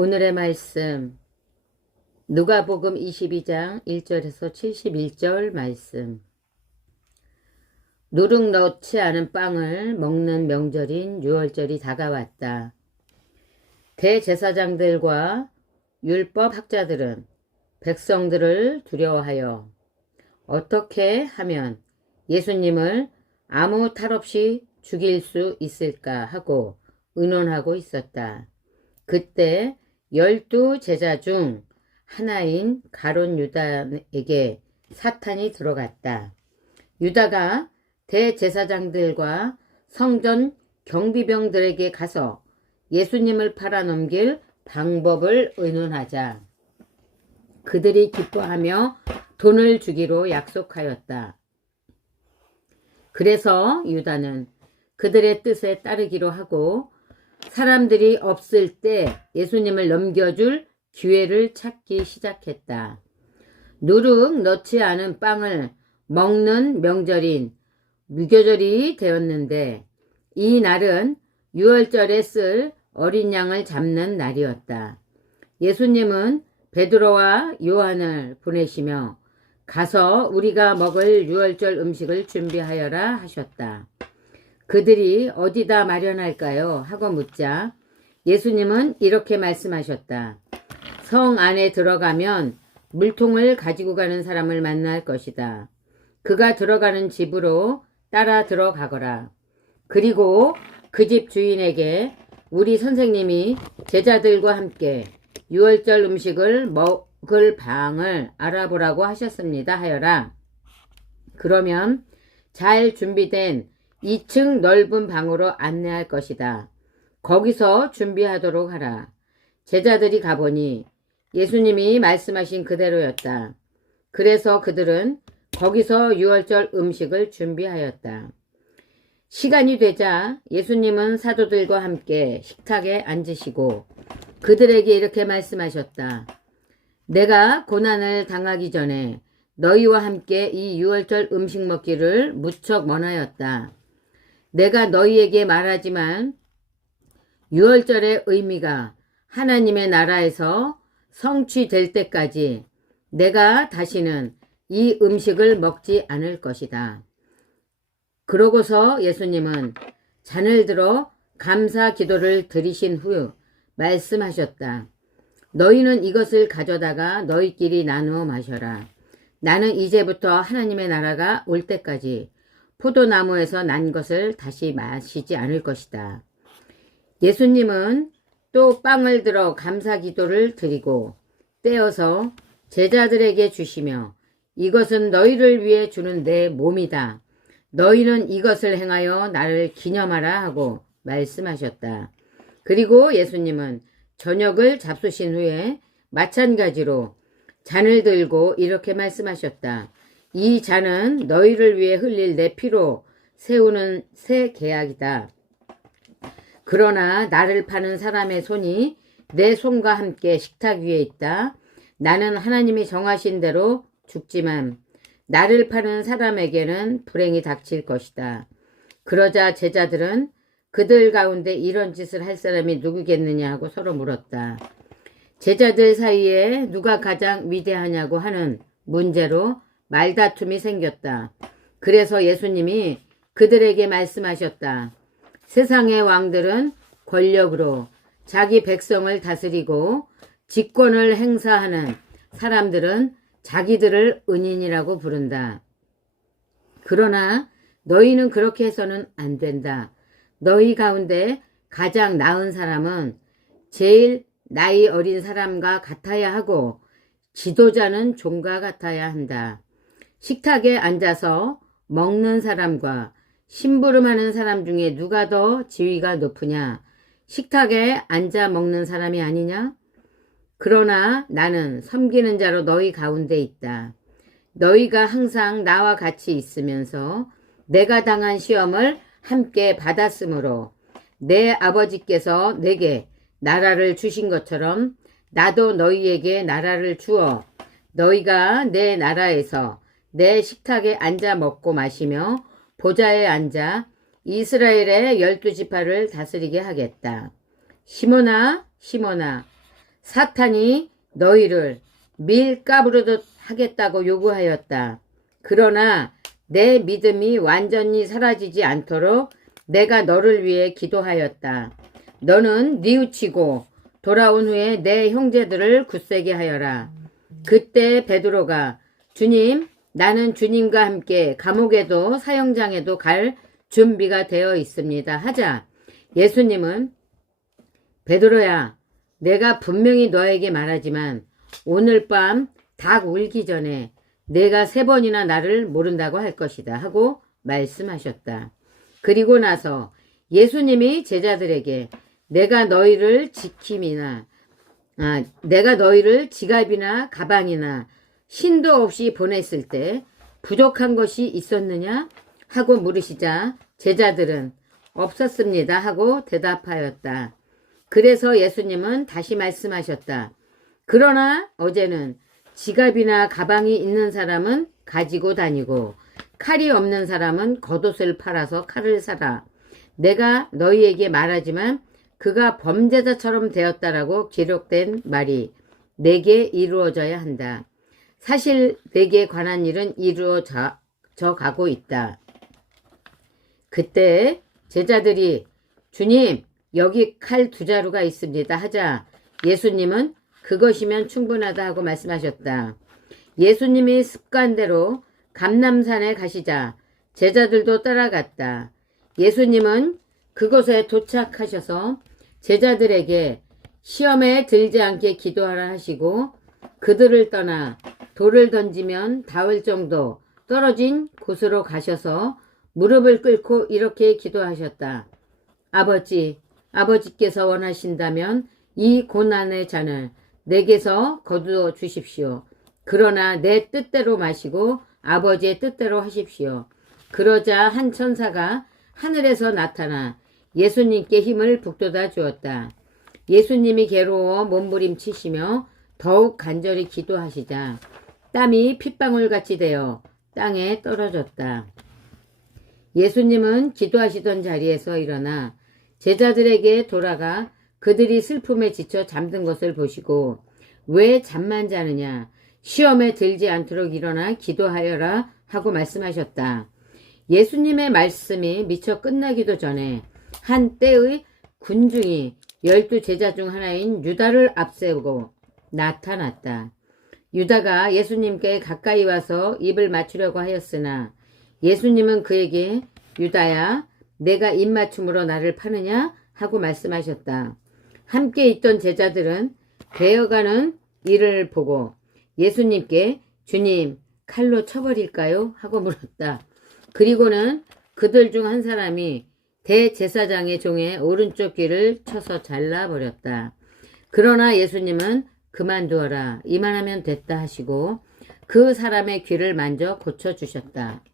오늘의 말씀 누가복음 22장 1절에서 71절 말씀. 누룩 넣지 않은 빵을 먹는 명절인 유월절이 다가왔다. 대제사장들과 율법 학자들은 백성들을 두려워하여 어떻게 하면 예수님을 아무 탈 없이 죽일 수 있을까 하고 의논하고 있었다. 그때 12 제자 중 하나인 가룟 유다에게 사탄이 들어갔다. 유다가 대제사장들과 성전 경비병들에게 가서 예수님을 팔아넘길 방법을 의논하자 그들이 기뻐하며 돈을 주기로 약속하였다. 그래서 유다는 그들의 뜻에 따르기로 하고 사람들이 없을 때 예수님을 넘겨줄 기회를 찾기 시작했다. 누룩 넣지 않은 빵을 먹는 명절인 무교절이 되었는데 이 날은 유월절에 쓸 어린 양을 잡는 날이었다. 예수님은 베드로와 요한을 보내시며 가서 우리가 먹을 유월절 음식을 준비하여라 하셨다. 그들이 어디다 마련할까요? 하고 묻자 예수님은 이렇게 말씀하셨다. 성 안에 들어가면 물통을 가지고 가는 사람을 만날 것이다. 그가 들어가는 집으로 따라 들어가거라. 그리고 그 집 주인에게 우리 선생님이 제자들과 함께 유월절 음식을 먹을 방을 알아보라고 하셨습니다 하여라. 그러면 잘 준비된 2층 넓은 방으로 안내할 것이다. 거기서 준비하도록 하라. 제자들이 가보니 예수님이 말씀하신 그대로였다. 그래서 그들은 거기서 유월절 음식을 준비하였다. 시간이 되자 예수님은 사도들과 함께 식탁에 앉으시고 그들에게 이렇게 말씀하셨다. 내가 고난을 당하기 전에 너희와 함께 이 유월절 음식 먹기를 무척 원하였다. 내가 너희에게 말하지만 유월절의 의미가 하나님의 나라에서 성취될 때까지 내가 다시는 이 음식을 먹지 않을 것이다. 그러고서 예수님은 잔을 들어 감사 기도를 드리신 후 말씀하셨다. 너희는 이것을 가져다가 너희끼리 나누어 마셔라. 나는 이제부터 하나님의 나라가 올 때까지 포도나무에서 난 것을 다시 마시지 않을 것이다. 예수님은 또 빵을 들어 감사 기도를 드리고 떼어서 제자들에게 주시며 이것은 너희를 위해 주는 내 몸이다. 너희는 이것을 행하여 나를 기념하라 하고 말씀하셨다. 그리고 예수님은 저녁을 잡수신 후에 마찬가지로 잔을 들고 이렇게 말씀하셨다. 이 잔은 너희를 위해 흘릴 내 피로 세우는 새 계약이다. 그러나 나를 파는 사람의 손이 내 손과 함께 식탁 위에 있다. 나는 하나님이 정하신 대로 죽지만 나를 파는 사람에게는 불행이 닥칠 것이다. 그러자 제자들은 그들 가운데 이런 짓을 할 사람이 누구겠느냐 하고 서로 물었다. 제자들 사이에 누가 가장 위대하냐고 하는 문제로 말다툼이 생겼다. 그래서 예수님이 그들에게 말씀하셨다. 세상의 왕들은 권력으로 자기 백성을 다스리고 직권을 행사하는 사람들은 자기들을 은인이라고 부른다. 그러나 너희는 그렇게 해서는 안 된다. 너희 가운데 가장 나은 사람은 제일 나이 어린 사람과 같아야 하고 지도자는 종과 같아야 한다. 식탁에 앉아서 먹는 사람과 심부름하는 사람 중에 누가 더 지위가 높으냐? 식탁에 앉아 먹는 사람이 아니냐? 그러나 나는 섬기는 자로 너희 가운데 있다. 너희가 항상 나와 같이 있으면서 내가 당한 시험을 함께 받았으므로 내 아버지께서 내게 나라를 주신 것처럼 나도 너희에게 나라를 주어 너희가 내 나라에서 내 식탁에 앉아 먹고 마시며 보좌에 앉아 이스라엘의 12지파를 다스리게 하겠다. 시몬아, 시몬아, 사탄이 너희를 밀가부르듯 하겠다고 요구하였다. 그러나 내 믿음이 완전히 사라지지 않도록 내가 너를 위해 기도하였다. 너는 뉘우치고 돌아온 후에 내 형제들을 굳세게 하여라. 그때 베드로가 주님, 나는 주님과 함께 감옥에도 사형장에도 갈 준비가 되어 있습니다. 하자 예수님은 베드로야, 내가 분명히 너에게 말하지만 오늘 밤 닭 울기 전에 내가 3번이나 나를 모른다고 할 것이다 하고 말씀하셨다. 그리고 나서 예수님이 제자들에게 내가 너희를 지갑이나 가방이나 신도 없이 보냈을 때 부족한 것이 있었느냐 하고 물으시자 제자들은 없었습니다 하고 대답하였다. 그래서 예수님은 다시 말씀하셨다. 그러나 어제는 지갑이나 가방이 있는 사람은 가지고 다니고 칼이 없는 사람은 겉옷을 팔아서 칼을 사라. 내가 너희에게 말하지만 그가 범죄자처럼 되었다라고 기록된 말이 내게 이루어져야 한다. 사실 내게 관한 일은 이루어져 가고 있다. 그때 제자들이 주님, 여기 칼 2자루가 있습니다 하자 예수님은 그것이면 충분하다 하고 말씀하셨다. 예수님이 습관대로 감람산에 가시자 제자들도 따라갔다. 예수님은 그곳에 도착하셔서 제자들에게 시험에 들지 않게 기도하라 하시고 그들을 떠나 돌을 던지면 닿을 정도 떨어진 곳으로 가셔서 무릎을 꿇고 이렇게 기도하셨다. 아버지께서 원하신다면 이 고난의 잔을 내게서 거두어 주십시오. 그러나 내 뜻대로 마시고 아버지의 뜻대로 하십시오. 그러자 한 천사가 하늘에서 나타나 예수님께 힘을 북돋아 주었다. 예수님이 괴로워 몸부림치시며 더욱 간절히 기도하시자 땀이 핏방울같이 되어 땅에 떨어졌다. 예수님은 기도하시던 자리에서 일어나 제자들에게 돌아가 그들이 슬픔에 지쳐 잠든 것을 보시고 왜 잠만 자느냐 시험에 들지 않도록 일어나 기도하여라 하고 말씀하셨다. 예수님의 말씀이 미처 끝나기도 전에 한때의 군중이 12제자 중 하나인 유다를 앞세우고 나타났다. 유다가 예수님께 가까이 와서 입을 맞추려고 하였으나 예수님은 그에게 유다야 내가 입맞춤으로 나를 파느냐 하고 말씀하셨다. 함께 있던 제자들은 되어가는 일을 보고 예수님께 주님 칼로 쳐버릴까요? 하고 물었다. 그리고는 그들 중 한 사람이 대제사장의 종의 오른쪽 귀를 쳐서 잘라버렸다. 그러나 예수님은 그만두어라 이만하면 됐다 하시고 그 사람의 귀를 만져 고쳐주셨다.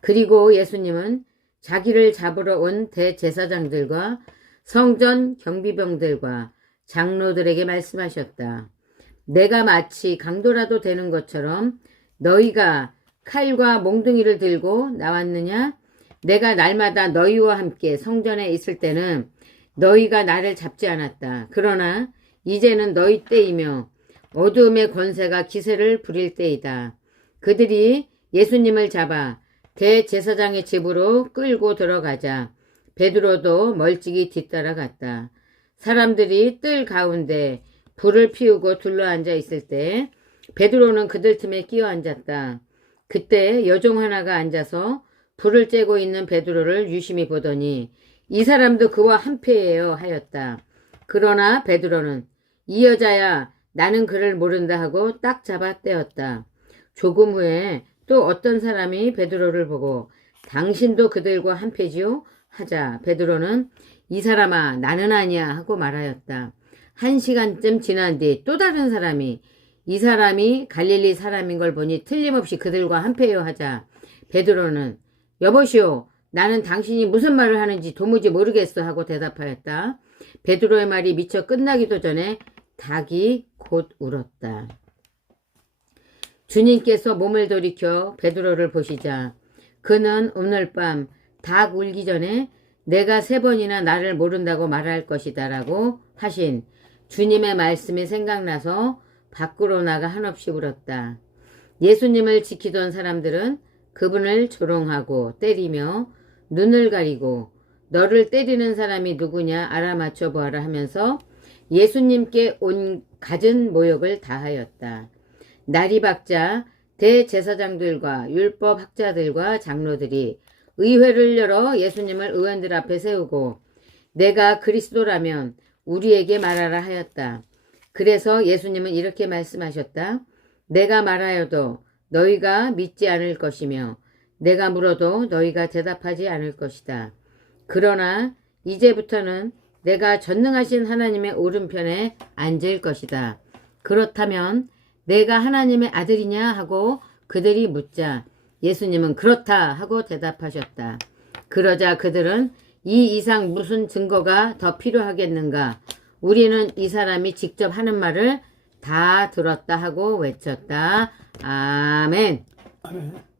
그리고 예수님은 자기를 잡으러 온 대제사장들과 성전 경비병들과 장로들에게 말씀하셨다. 내가 마치 강도라도 되는 것처럼 너희가 칼과 몽둥이를 들고 나왔느냐? 내가 날마다 너희와 함께 성전에 있을 때는 너희가 나를 잡지 않았다. 그러나 이제는 너희 때이며 어두움의 권세가 기세를 부릴 때이다. 그들이 예수님을 잡아 대제사장의 집으로 끌고 들어가자 베드로도 멀찍이 뒤따라갔다. 사람들이 뜰 가운데 불을 피우고 둘러앉아 있을 때 베드로는 그들 틈에 끼어 앉았다. 그때 여종 하나가 앉아서 불을 쬐고 있는 베드로를 유심히 보더니 이 사람도 그와 한패예요 하였다. 그러나 베드로는 이 여자야 나는 그를 모른다 하고 딱 잡아 떼었다. 조금 후에 또 어떤 사람이 베드로를 보고 당신도 그들과 한패지요? 하자 베드로는 이 사람아 나는 아니야 하고 말하였다. 1시간쯤 지난 뒤 또 다른 사람이 이 사람이 갈릴리 사람인 걸 보니 틀림없이 그들과 한패요 하자 베드로는 여보시오 나는 당신이 무슨 말을 하는지 도무지 모르겠어 하고 대답하였다. 베드로의 말이 미처 끝나기도 전에 닭이 곧 울었다. 주님께서 몸을 돌이켜 베드로를 보시자 그는 오늘 밤 닭 울기 전에 내가 3번이나 나를 모른다고 말할 것이다 라고 하신 주님의 말씀이 생각나서 밖으로 나가 한없이 울었다. 예수님을 지키던 사람들은 그분을 조롱하고 때리며 눈을 가리고 너를 때리는 사람이 누구냐 알아맞혀 보아라 하면서 예수님께 온 갖은 모욕을 다하였다. 날이 밝자 대제사장들과 율법학자들과 장로들이 의회를 열어 예수님을 의원들 앞에 세우고 내가 그리스도라면 우리에게 말하라 하였다. 그래서 예수님은 이렇게 말씀하셨다. 내가 말하여도 너희가 믿지 않을 것이며 내가 물어도 너희가 대답하지 않을 것이다. 그러나 이제부터는 내가 전능하신 하나님의 오른편에 앉을 것이다. 그렇다면 내가 하나님의 아들이냐 하고 그들이 묻자 예수님은 그렇다 하고 대답하셨다. 그러자 그들은 이 이상 무슨 증거가 더 필요하겠는가? 우리는 이 사람이 직접 하는 말을 다 들었다 하고 외쳤다. 아멘. 아멘.